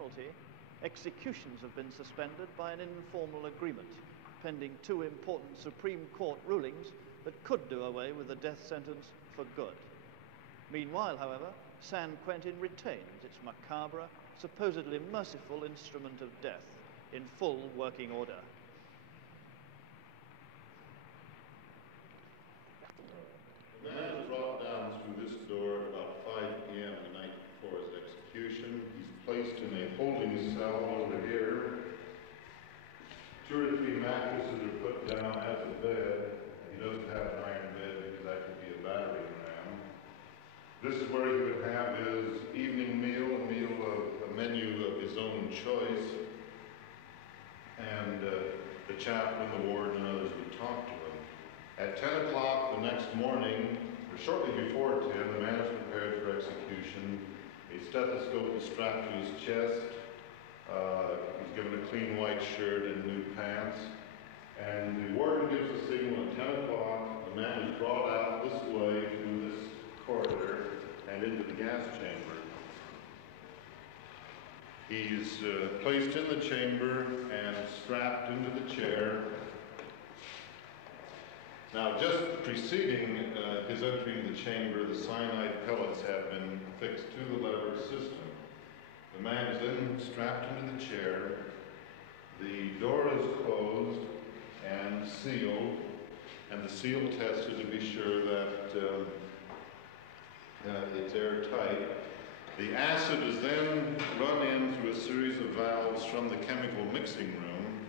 penalty, executions have been suspended by an informal agreement, pending 2 important Supreme Court rulings that could do away with the death sentence for good. Meanwhile, however, San Quentin retains its macabre, supposedly merciful instrument of death in full working order. The man is brought down through this door at about 5 p.m. the night before his execution. He's placed in a holding cell over here. 2 or 3 mattresses are put down as a bed. He doesn't have an iron bed because that could be a battering ram. This is where he would have his evening meal, a menu of his own choice, and the chaplain, the warden, and others would talk to him. At 10 o'clock the next morning, or shortly before 10, the man is prepared for execution. A stethoscope is strapped to his chest. He's given a clean white shirt and new pants. And the warden gives a signal at 10 o'clock. The man is brought out this way through this corridor and into the gas chamber. He's placed in the chamber and strapped into the chair. Now, just preceding his entering the chamber, the cyanide pellets have been fixed to the lever system. The man is then strapped into the chair. The door is closed and sealed, and the seal tested to be sure that it's airtight. The acid is then run in through a series of valves from the chemical mixing room.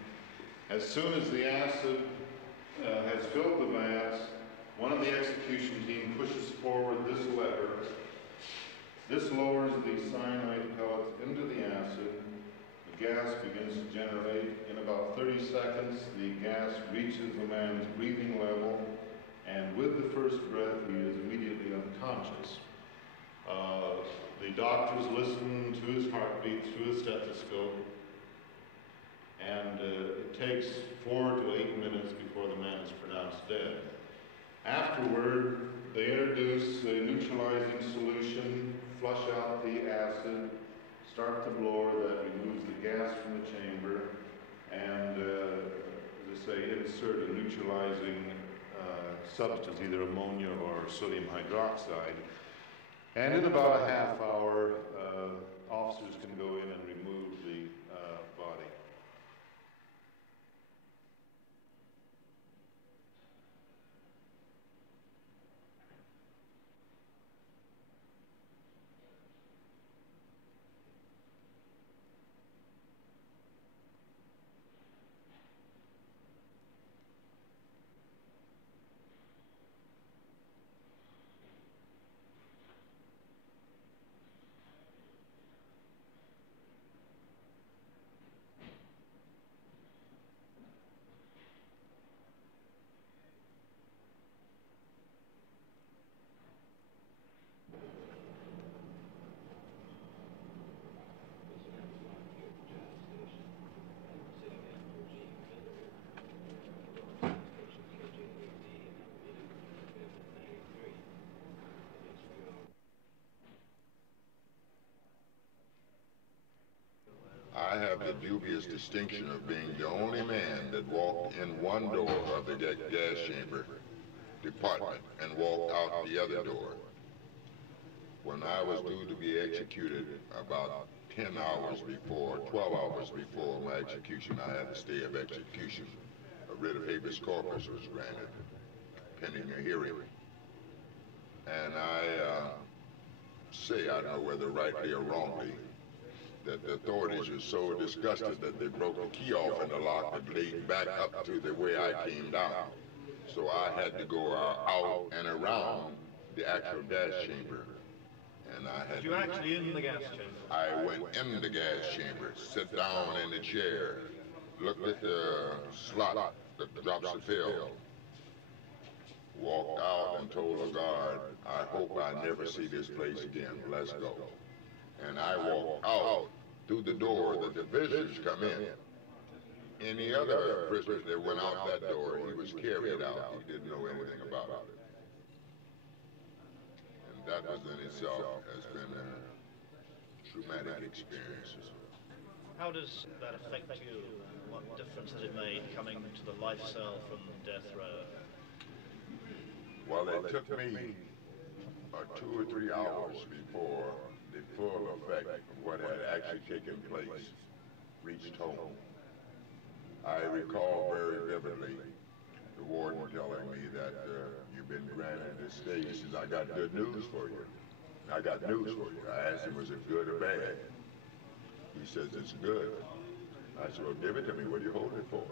As soon as the acid has filled the vats, one of the execution team pushes forward this lever. This lowers the cyanide pellets into the acid. The gas begins to generate. In about 30 seconds, the gas reaches the man's breathing level, and with the first breath, he is immediately unconscious. The doctors listen to his heartbeat through a stethoscope, and it takes 4 to 8 minutes before the man is pronounced dead. Afterward, they introduce a neutralizing solution, flush out the acid, start the blower that removes the gas from the chamber, and, as I say, insert a neutralizing substance, either ammonia or sodium hydroxide. And in about a half hour, officers can go in and remove the body. I have the dubious distinction of being the only man that walked in one door of the gas chamber department and walked out the other door. When I was due to be executed about 10 hours before, 12 hours before my execution, I had a stay of execution. A writ of habeas corpus was granted, pending a hearing. And I say, I don't know whether rightly or wrongly, that the authorities were so disgusted that they broke the key off in the lock and laid back up to the way I came down. So I had to go out and around the actual gas chamber. And I had you actually in the gas chamber? I went in the gas chamber, sit down in the chair, looked at the slot that drops the pill, walked out and told the guard, I hope I never see this place again, let's go. And I walked out through the door that the visitors come in. Any other prisoner that went out that door, he was carried out. He didn't know anything about it. And that was in itself has been a traumatic experience. How does that affect you? What difference has it made coming to the life cell from death row? Well, it took me 2 or 3 hours before the full effect of what had actually taken place reached home. I recall very vividly the warden telling me that you've been granted this stay. He says, I got good news for you. I got news for you. I asked him, was it good or bad? He says, it's good. I said, well, give it to me. What do you hold it for?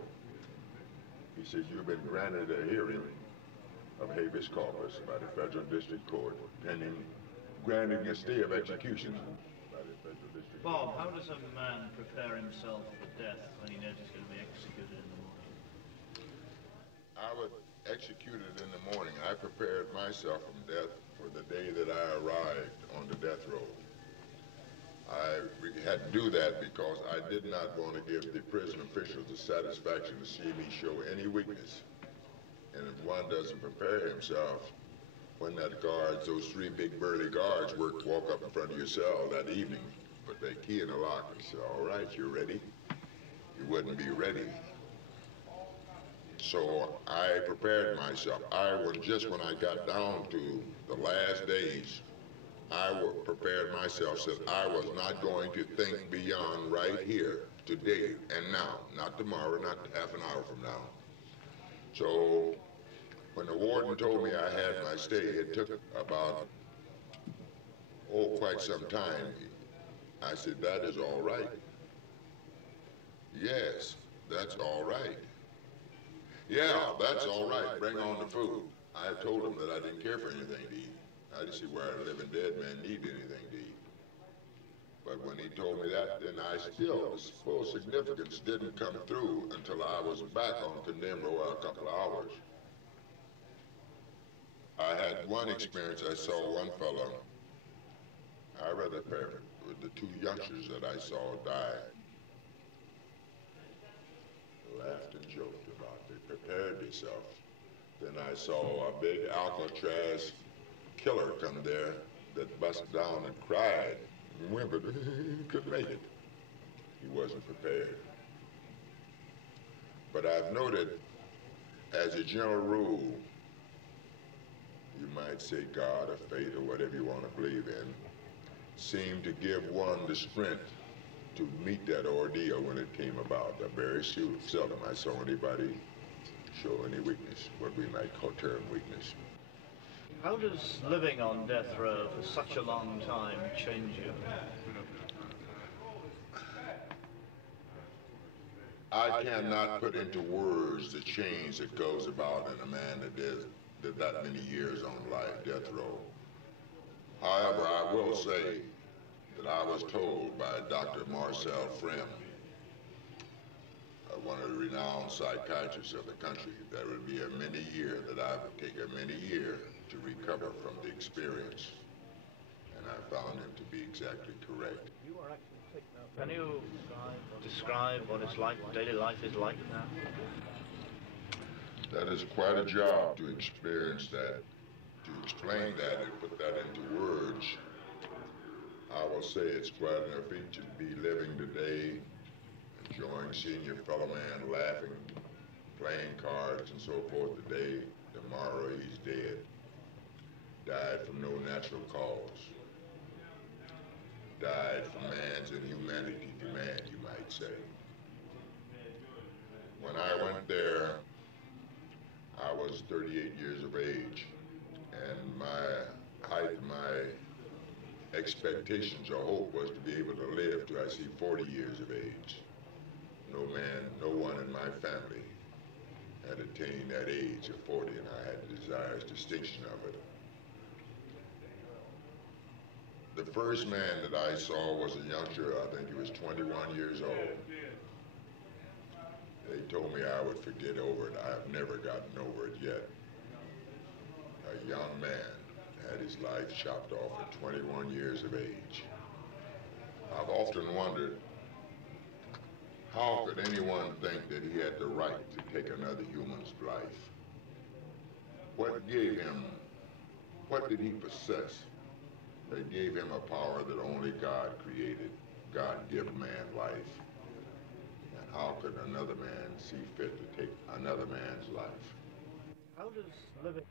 He says, you've been granted a hearing of habeas corpus by the federal district court pending granting a stay of execution by the federal district court. Bob, how does a man prepare himself for death when he knows he's going to be executed in the morning? I was executed in the morning. I prepared myself from death for the day that I arrived on the death row. I had to do that because I did not want to give the prison officials the satisfaction to see me show any weakness. And if one doesn't prepare himself, when that guards, those 3 big burly guards walk up in front of your cell that evening, put their key in the lock and say, all right, you're ready? You wouldn't be ready. So I prepared myself. Just when I got down to the last days, I prepared myself, said I was not going to think beyond right here, today and now, not tomorrow, not half an hour from now. So when the warden told me I had my stay, it took about, quite some time. I said, that is all right. Yes, that's all right. Yeah, that's all right. Bring on the food. I told him that I didn't care for anything to eat. I didn't see where a living dead man needed anything to eat. But when he told me that, then the full significance didn't come through until I was back on condemned row a couple of hours. I had one experience. I saw one fellow, I rather prefer with the 2 youngsters that I saw die. Laughed and joked about it. They prepared themselves. Then I saw a big Alcatraz killer come there that busted down and cried and whimpered. He couldn't make it. He wasn't prepared. But I've noted, as a general rule, you might say God or fate or whatever you want to believe in, seemed to give one the strength to meet that ordeal when it came about. Very seldom I saw anybody show any weakness, what we might call term weakness. How does living on death row for such a long time change you? I cannot put into words the change that goes about in a man that did that many years on death row. However, I will say that I was told by Dr. Marcel Frem, one of the renowned psychiatrists of the country, that it would be a many year, that I would take a many year to recover from the experience. And I found him to be exactly correct. Can you describe what it's like, daily life is like now? That is quite a job to experience that, to explain that and put that into words. I will say it's quite an feat to be living today, enjoying seeing your fellow man laughing, playing cards and so forth today. Tomorrow he's dead. Died from no natural cause. Died from man's inhumanity demand, you might say. When I went there, I was 38 years of age, and my height, my expectations or hope was to be able to live till I see 40 years of age. No one in my family had attained that age of 40, and I had the desirous distinction of it. The first man that I saw was a youngster, I think he was 21 years old. They told me I would forget over it. I have never gotten over it yet. A young man had his life chopped off at 21 years of age. I've often wondered, how could anyone think that he had the right to take another human's life? What did he possess that gave him a power that only God created? God give man life. how could another man see fit to take another man's life? How does living